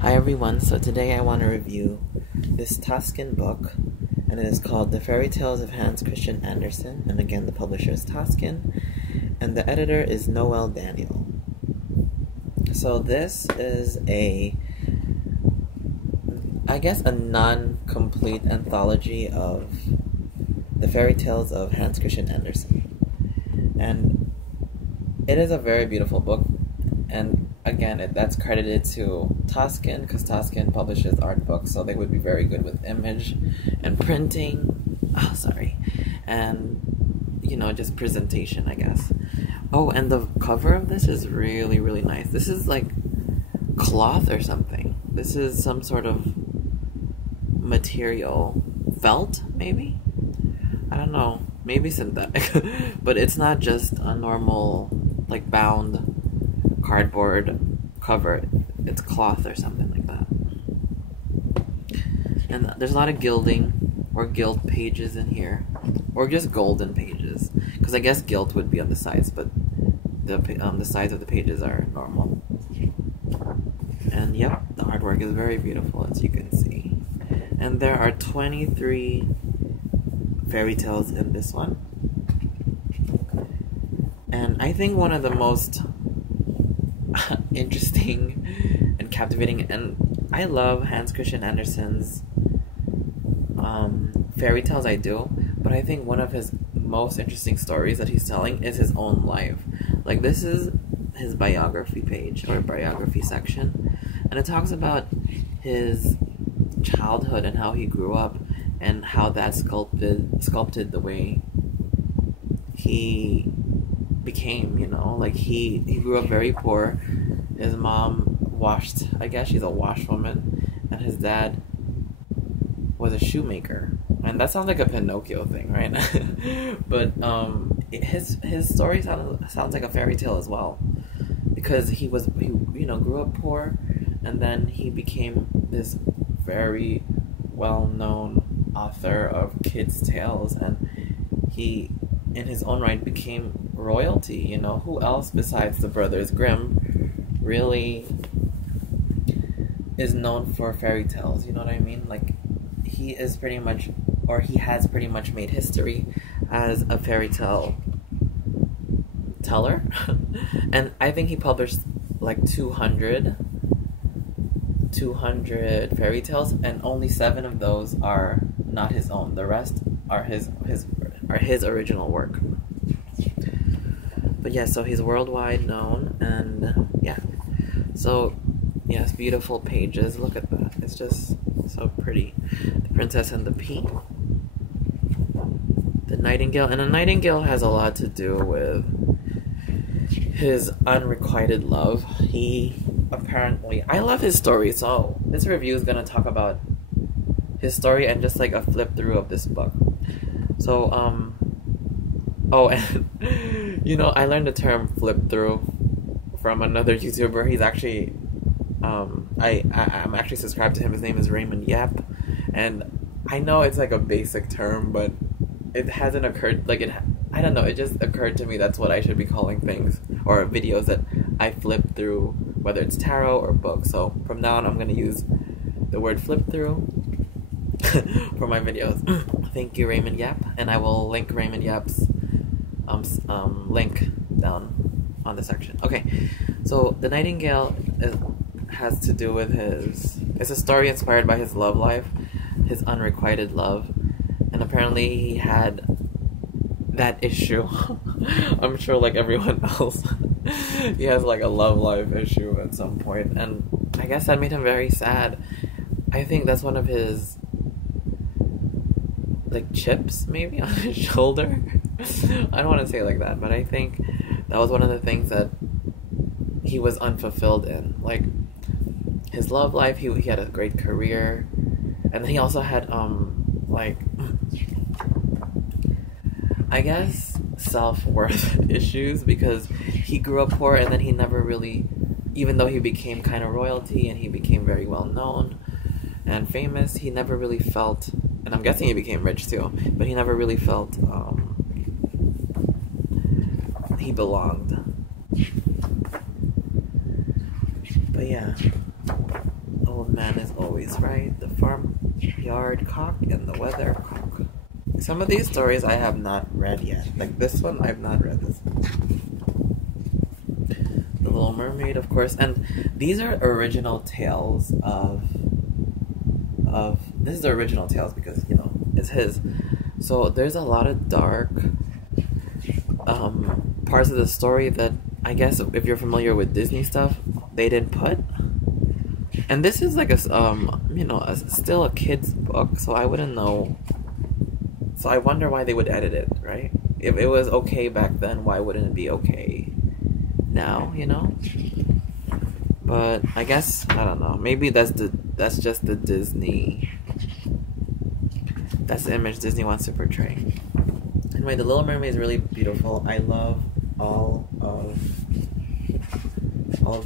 Hi everyone, so today I want to review this Taschen book, and it is called The Fairy Tales of Hans Christian Andersen, and again the publisher is Taschen, and the editor is Noel Daniel. So this is I guess a non-complete anthology of the fairy tales of Hans Christian Andersen, and it is a very beautiful book, and again, that's credited to Taschen, because Taschen publishes art books, so they would be very good with image and printing. Oh, sorry. And, just presentation, I guess. Oh, and the cover of this is really, really nice. This is like cloth or something. This is some sort of material. Felt, maybe? I don't know. Maybe synthetic. But it's not just a normal, like, bound cardboard cover. It's cloth or something like that. And there's a lot of gilding or gilt pages in here, or just golden pages, because I guess gilt would be on the sides, but the sides of the pages are normal. And yep, the artwork is very beautiful, as you can see. And there are 23 fairy tales in this one. And I think one of the most interesting and captivating, and I love Hans Christian Andersen's fairy tales, I do, but I think one of his most interesting stories that he's telling is his own life. Like, this is his biography page, or biography section, and it talks about his childhood and how he grew up and how that sculpted the way he became, like he grew up very poor. His mom washed, I guess she's a washerwoman, and his dad was a shoemaker. And that sounds like a Pinocchio thing, right? But his story sounds like a fairy tale as well, because he grew up poor, and then he became this very well-known author of kids' tales, and he, in his own right, became royalty. Who else besides the Brothers Grimm really is known for fairy tales? You know what I mean? Like, he is pretty much, or he has pretty much made history as a fairy tale teller. And I think he published like 200 fairy tales, and only 7 of those are not his own. The rest are his original work. But yeah, so he's worldwide known, and yeah. So, yes, beautiful pages. Look at that. It's just so pretty. The Princess and the Pea. The Nightingale. And the Nightingale has a lot to do with his unrequited love. He apparently... I love his story, so this review is going to talk about his story and just like a flip through of this book. So, oh, and, I learned the term flip through from another YouTuber. He's actually, I'm actually subscribed to him. His name is Raymond Yap, and I know it's like a basic term, but it hasn't occurred, I don't know, it just occurred to me that's what I should be calling things, or videos that I flip through, whether it's tarot or books. So from now on, I'm going to use the word flip through for my videos. Thank you, Raymond Yap, and I will link Raymond Yap's link down on the section. Okay, so The Nightingale has to do with it's a story inspired by his love life, his unrequited love, and apparently he had that issue. I'm sure, like everyone else, he has like a love life issue at some point, and I guess that made him very sad. I think that's one of his, like, chips, maybe, on his shoulder. I don't want to say it like that, but I think that was one of the things that he was unfulfilled in. Like, his love life, he had a great career, and then he also had, like, I guess, self-worth issues, because he grew up poor, and then he never really, even though he became kind of royalty, and he became very well-known and famous, he never really felt, and I'm guessing he became rich too, but he never really felt he belonged. But yeah. Oh, man is always right. The farmyard cock and the weather cock. Some of these stories I have not read yet. Like this one, I've not read this one. The Little Mermaid, of course. And these are original tales of this is the original tales because, you know, it's his. So there's a lot of dark parts of the story that I guess if you're familiar with Disney stuff, they didn't put. And this is like a you know, still a kid's book, so I wouldn't know. So I wonder why they would edit it, right? If it was okay back then, why wouldn't it be okay now, you know? But I guess I don't know. Maybe that's just the Disney. That's the image Disney wants to portray. Anyway, The Little Mermaid is really beautiful. I love all of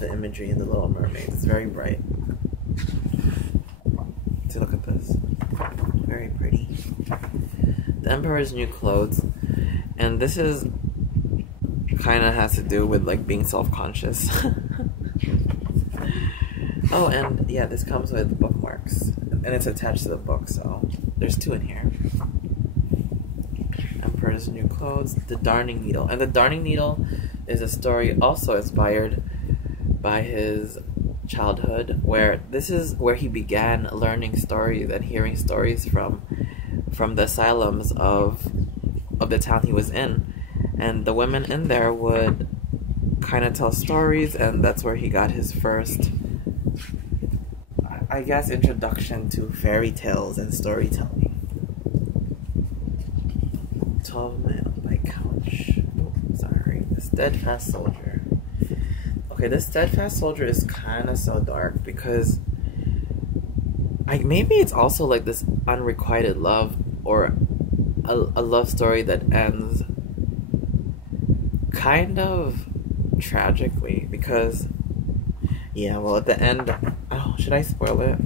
the imagery in The Little Mermaid. It's very bright. So look at this. Very pretty. The Emperor's New Clothes. And this is kind of has to do with like being self-conscious. Oh, and yeah, this comes with bookmarks. And it's attached to the book, so there's 2 in here. Emperor's New Clothes, The Darning Needle. And The Darning Needle is a story also inspired by his childhood, where this is where he began learning stories and hearing stories from the asylums of the town he was in. And the women in there would kind of tell stories, and that's where he got his first, I guess, introduction to fairy tales and storytelling. 12 Men on My Couch. Oh, sorry. The Steadfast Soldier. Okay, this Steadfast Soldier is kind of so dark because maybe it's also like this unrequited love, or a love story that ends kind of tragically because, yeah, well, at the end, oh, should I spoil it?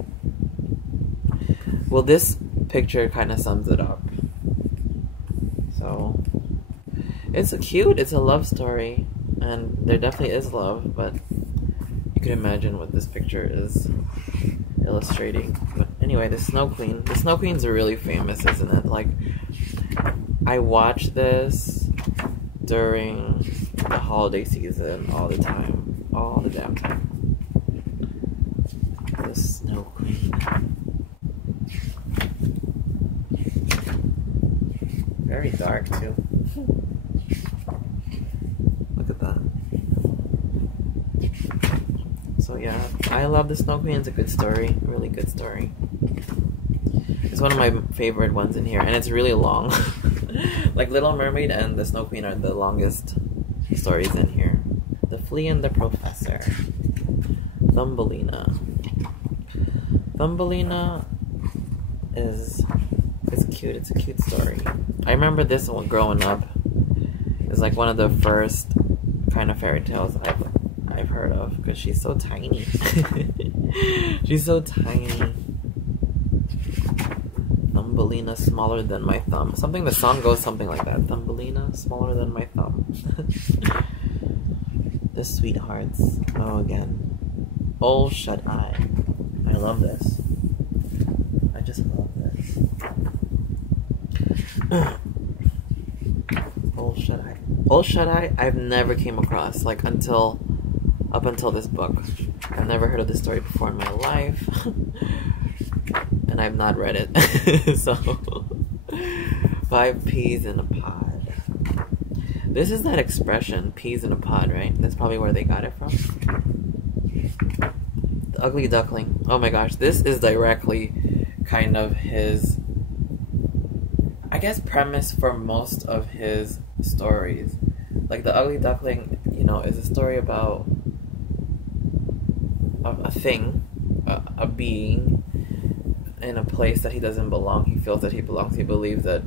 Well, this picture kind of sums it up. So, it's it's a love story, and there definitely is love, but you can imagine what this picture is illustrating. But anyway, the Snow Queen. The Snow Queen's really famous, isn't it? Like, I watch this during the holiday season all the time. All the damn time. The Snow Queen. Very dark, too. Look at that. So yeah, I love The Snow Queen. It's a good story. Really good story. It's one of my favorite ones in here, and it's really long. Like Little Mermaid and The Snow Queen are the longest stories in here. The Flea and the Professor. Thumbelina. Thumbelina is cute. It's a cute story. I remember this one growing up. It's like one of the first kind of fairy tales I've heard of, because she's so tiny. She's so tiny. Thumbelina, smaller than my thumb. The song goes something like that. Thumbelina, smaller than my thumb. The Sweethearts. Oh, again. Oh, Shut Eye. I love this. I just love this. Old Shut Eye. Old Shut Eye, I've never came across, like, up until this book. I've never heard of this story before in my life. And I've not read it. So, 5 peas in a pod. This is that expression, peas in a pod, right? That's probably where they got it from. The Ugly Duckling. Oh my gosh, this is directly kind of his, I guess, premise for most of his stories. Like The Ugly Duckling, you know, is a story about a thing, a being in a place that he doesn't belong. He feels that he belongs. He believes that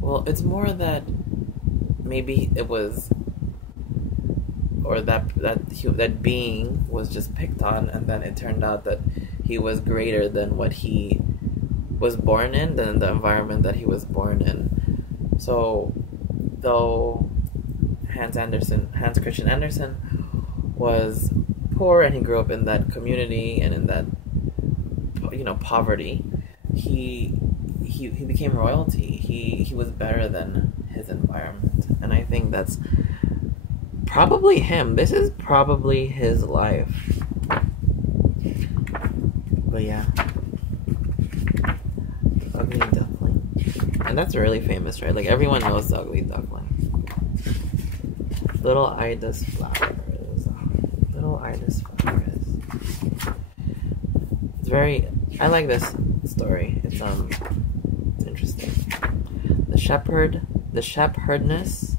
well, it's more that maybe it was, or that being was just picked on, and then it turned out that he was greater than what he was born in, than the environment that he was born in. So, though Hans Christian Andersen was poor and he grew up in that community and in that, you know, poverty, he became royalty. He was better than his environment, and I think that's probably him. This is probably his life. But yeah, the ugly duckling, and that's really famous, right? Like everyone knows the ugly duckling. Little Ida's flowers. Little Ida's flowers. It's very. I like this story. It's interesting. The shepherdess.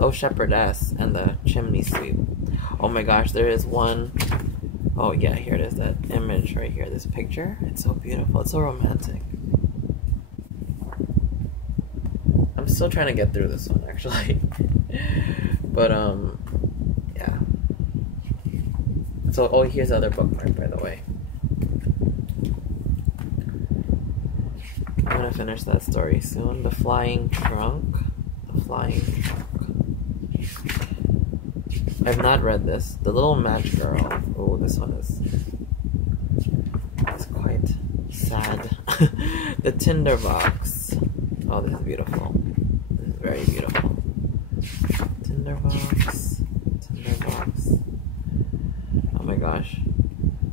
Oh, shepherdess, and the chimney sweep. Oh my gosh, there is one. Oh yeah, here it is. That image right here. This picture. It's so beautiful. It's so romantic. I'm still trying to get through this one actually, but yeah. So oh, here's the other bookmark, by the way. I'm gonna finish that story soon. The flying trunk. The flying trunk. I've not read this. The Little Match Girl. Oh, this one is. It's quite sad. The Tinderbox. Oh, this is beautiful. This is very beautiful. Tinderbox. Tinderbox. Oh my gosh.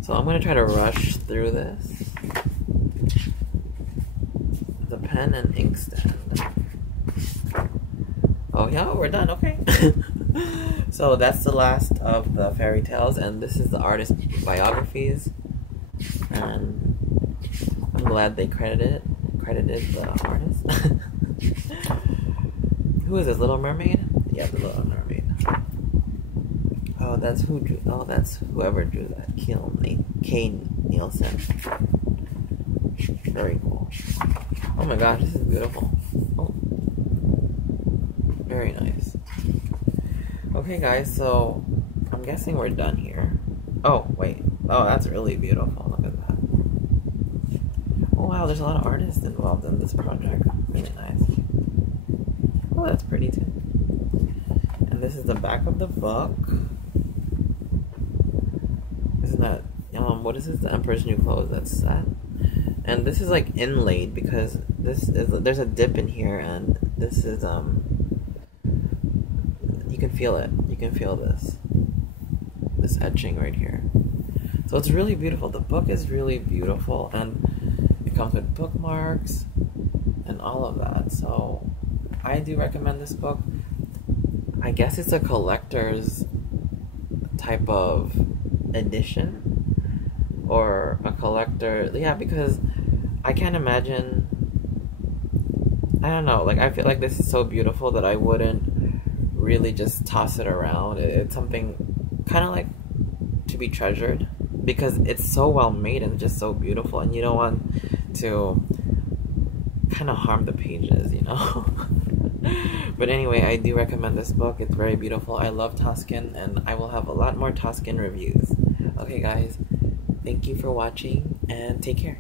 So I'm gonna try to rush through this. The pen and inkstand. Oh yeah, we're done. Okay. So that's the last of the fairy tales, and this is the artist biographies. And I'm glad they credited the artist. Who is this? Little Mermaid? Yeah, the Little Mermaid. Oh, that's who drew. Oh, that's whoever drew that. Kane Nielsen. Very cool. Oh my gosh, this is beautiful. Oh, very nice. Okay, guys, so I'm guessing we're done here. Oh, wait. Oh, that's really beautiful. Look at that. Oh, wow, there's a lot of artists involved in this project. Really nice. Oh, that's pretty too. And this is the back of the book. Isn't that, what is this? The Emperor's New Clothes. That's sad. And this is like inlaid because there's a dip in here, and this is, you can feel it. You can feel this etching right here. So it's really beautiful. The book is really beautiful, and it comes with bookmarks and all of that. So I do recommend this book. I guess it's a collector's type of edition, or a collector, yeah, because I can't imagine, I don't know, like I feel like this is so beautiful that I wouldn't really just toss it around. It's something kind of like to be treasured because it's so well made and just so beautiful, and you don't want to kind of harm the pages, you know. But anyway, I do recommend this book. It's very beautiful. I love Taschen, and I will have a lot more Taschen reviews. Okay guys, thank you for watching, and take care.